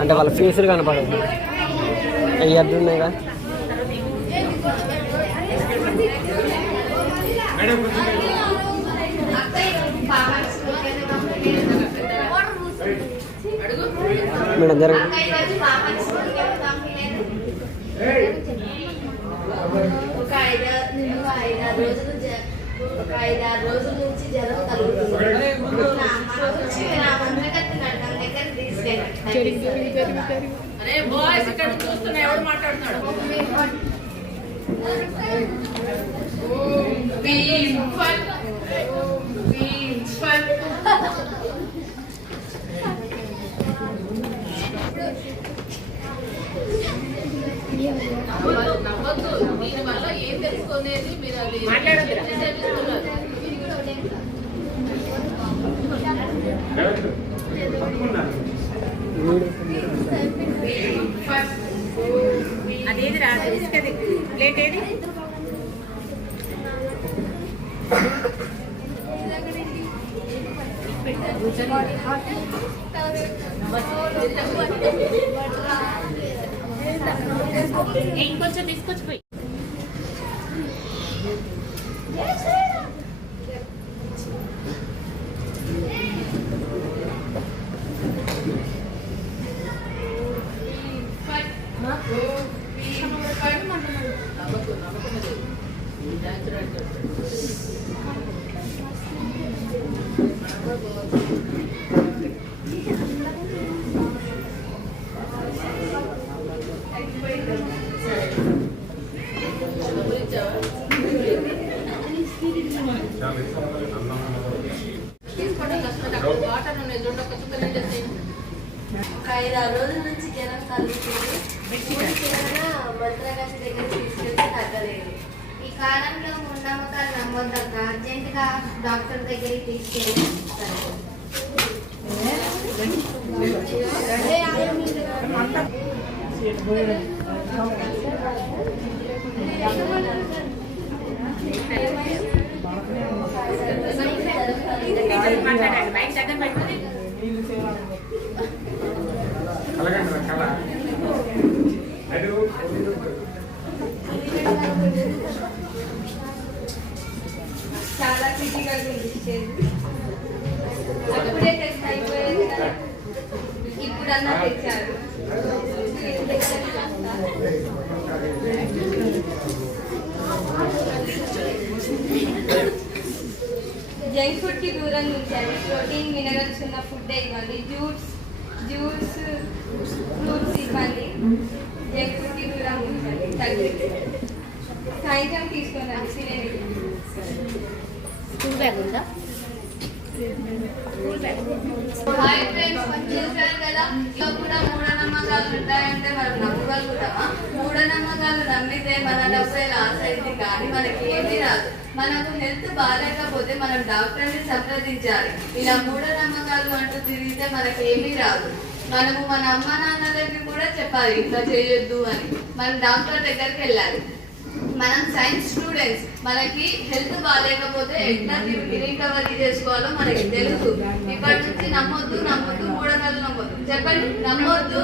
అంటే వాళ్ళ ఫేసులు కనపడదు అవి అర్థున్నాయిగా. మేడం జరగదు. ఒక 5-6 రోజుల నుంచి జ్వరం కలుగుతుంది. చూస్తున్నా ఎవరు మాట్లాడుతున్నాడు. నవ్వద్దు. దీని వల్ల ఏం తెలుసుకునేది మీరు అది మాట్లాడద్దు. అదేది రాదు ఇసుకది ప్లేట్ ఏది ఇంకొంచెం తీసుకొచ్చిపోయి ఒక 5-6 రోజుల నుంచి జ్వరం కలుగుతుంది. మంత్రగాసి దగ్గర తీసుకెళ్తే తగ్గలేదు. ఈ కాలంలో మూఢనమ్మకాలు నమ్మొద్దాక అర్జెంటుగా డాక్టర్ దగ్గరికి తీసుకెళ్ళి చాలా క్రిటికల్ అప్పుడే టెస్ట్ అయిపోయేది కదా, ఇప్పుడన్నా తెచ్చారు. జంక్ ఫుడ్ కి దూరంగా ఉంచాలి. ప్రోటీన్ మినరల్స్ ఉన్న ఫుడ్ ఇవ్వండి. జ్యూస్ ఫ్రూట్స్ ఇవ్వండి. జంక్ ఫుడ్ కి దూరంగా ఉంచాలి. తగ్గింది సాయంత్రం తీసుకోండి. తినేది స్కూల్ బ్యాగ్ ఉందా? హాయ్ ఫ్రెండ్స్, చేశారు కదా. ఇంకా కూడా మూఢనమ్మకాలు ఉంటాయంటే మనం నమ్మగలుగుతామా? మూఢనమ్మకాలు నమ్మితే మన డబ్బే లాస్ అయింది కానీ మనకి ఏమీ రాదు. మనకు హెల్త్ బాగాలేకపోతే మనం డాక్టర్ని సంప్రదించాలి. ఇలా మూఢనమ్మకాలు అంటూ తిరిగితే మనకి ఏమీ రాదు. మనము మన అమ్మ నాన్నలకి కూడా చెప్పాలి ఇట్లా చేయొద్దు అని. మనం డాక్టర్ దగ్గరికి వెళ్ళాలి. మనం సైన్స్ స్టూడెంట్స్, మనకి హెల్త్ బాగాలేకపోతే ఎట్లా రికవరీ చేసుకోవాలో మనకి తెలుసు. ఇప్పటి నుంచి నమ్మొద్దు మూఢనమ్మకాలు నమ్మొద్దు. చెప్పండి, నమ్మొద్దు